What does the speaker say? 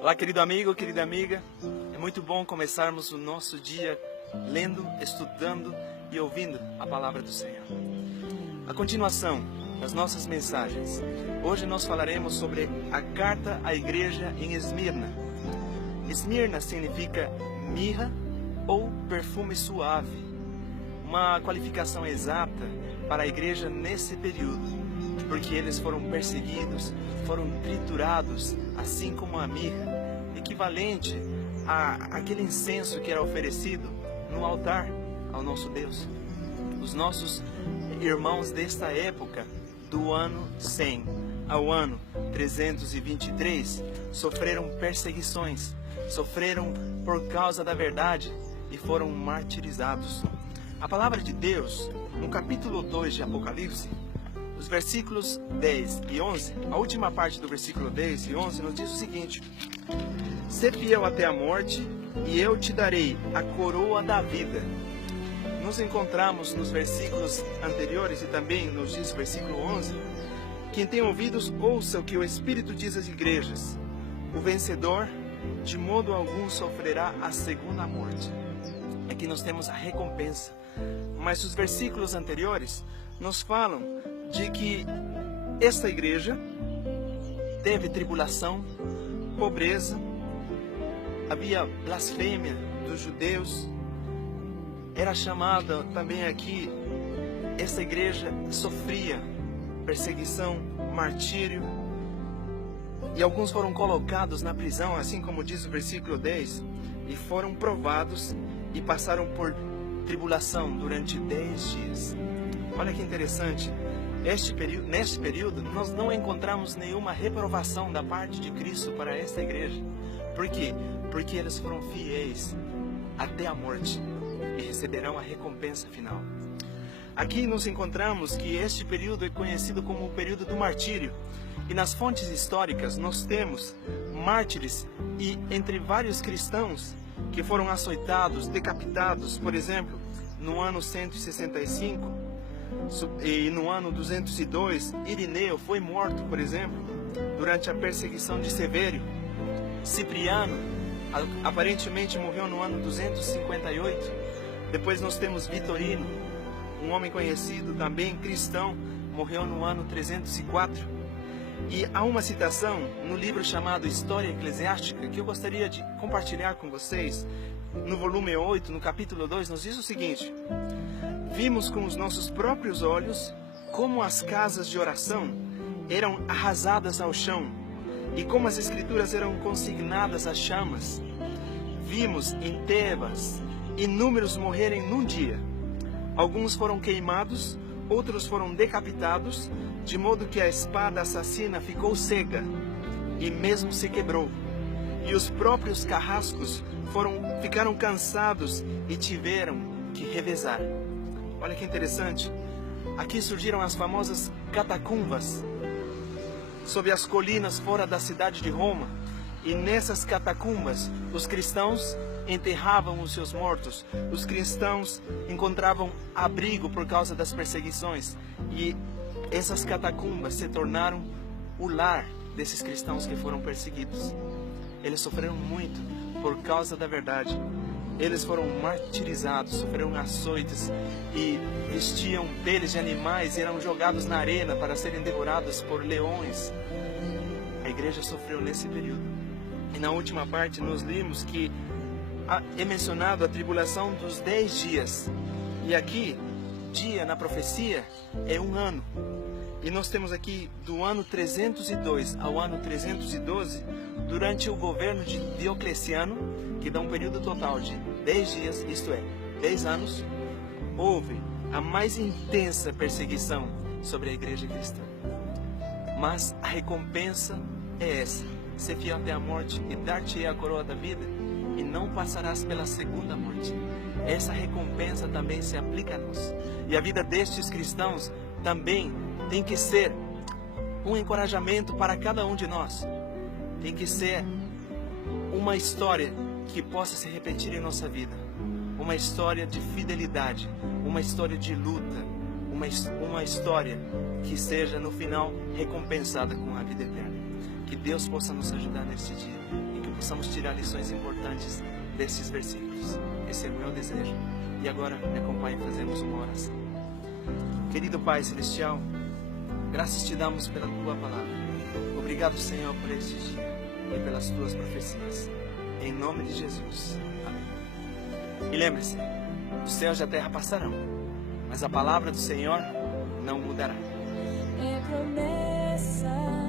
Olá, querido amigo, querida amiga. É muito bom começarmos o nosso dia lendo, estudando e ouvindo a palavra do Senhor. A continuação das nossas mensagens. Hoje nós falaremos sobre a carta à igreja em Esmirna. Esmirna significa mirra ou perfume suave, uma qualificação exata para a igreja nesse período, porque eles foram perseguidos, foram triturados, assim como a mirra, equivalente àquele incenso que era oferecido no altar ao nosso Deus. Os nossos irmãos desta época, do ano 100 ao ano 323, sofreram perseguições, sofreram por causa da verdade e foram martirizados. A palavra de Deus, no capítulo 2 de Apocalipse, os versículos 10 e 11, a última parte do versículo 10 e 11 nos diz o seguinte: "Sê fiel até a morte, e eu te darei a coroa da vida." Nos encontramos nos versículos anteriores e também nos diz o versículo 11: "Quem tem ouvidos, ouça o que o Espírito diz às igrejas. O vencedor, de modo algum, sofrerá a segunda morte." Aqui nós temos a recompensa. Mas os versículos anteriores nos falam de que esta igreja teve tribulação, pobreza, havia blasfêmia dos judeus. Era chamada também aqui, essa igreja sofria perseguição, martírio, e alguns foram colocados na prisão, assim como diz o versículo 10, e foram provados e passaram por tribulação durante 10 dias. Olha que interessante, neste período nós não encontramos nenhuma reprovação da parte de Cristo para esta igreja. Por quê? Porque eles foram fiéis até a morte e receberão a recompensa final. Aqui nos encontramos que este período é conhecido como o período do martírio. E nas fontes históricas nós temos mártires e entre vários cristãos que foram açoitados, decapitados. Por exemplo, no ano 165 e no ano 202, Irineu foi morto, por exemplo, durante a perseguição de Sevério. Cipriano aparentemente morreu no ano 258. Depois nós temos Vitorino, um homem conhecido, também cristão, morreu no ano 304. E há uma citação no livro chamado História Eclesiástica que eu gostaria de compartilhar com vocês. No volume 8, no capítulo 2, nos diz o seguinte: "Vimos com os nossos próprios olhos como as casas de oração eram arrasadas ao chão e como as escrituras eram consignadas às chamas. Vimos em Tebas inúmeros morrerem num dia. Alguns foram queimados, outros foram decapitados, de modo que a espada assassina ficou cega e mesmo se quebrou. E os próprios carrascos ficaram cansados e tiveram que revezar." Olha que interessante. Aqui surgiram as famosas catacumbas, sob as colinas fora da cidade de Roma. E nessas catacumbas, os cristãos enterravam os seus mortos. Os cristãos encontravam abrigo por causa das perseguições. E essas catacumbas se tornaram o lar desses cristãos que foram perseguidos. Eles sofreram muito por causa da verdade. Eles foram martirizados, sofreram açoites e vestiam peles de animais e eram jogados na arena para serem devorados por leões. A igreja sofreu nesse período. E na última parte nós lemos que é mencionado a tribulação dos 10 dias. E aqui, dia na profecia é um ano. E nós temos aqui do ano 302 ao ano 312, durante o governo de Diocleciano, que dá um período total de 10 dias, isto é, 10 anos, houve a mais intensa perseguição sobre a igreja cristã. Mas a recompensa é essa: ser fiel até a morte e dar-te a coroa da vida, e não passarás pela segunda morte. Essa recompensa também se aplica a nós. E a vida destes cristãos também tem que ser um encorajamento para cada um de nós. Tem que ser uma história que possa se repetir em nossa vida. Uma história de fidelidade, uma história de luta, uma história que seja no final recompensada com a vida eterna. Que Deus possa nos ajudar neste dia e que possamos tirar lições importantes desses versículos. Esse é o meu desejo. E agora me acompanhe e fazemos uma oração. Querido Pai Celestial, graças te damos pela Tua palavra. Obrigado, Senhor, por este dia e pelas Tuas profecias. Em nome de Jesus. Amém. E lembre-se, os céus e a terra passarão, mas a palavra do Senhor não mudará. É promessa.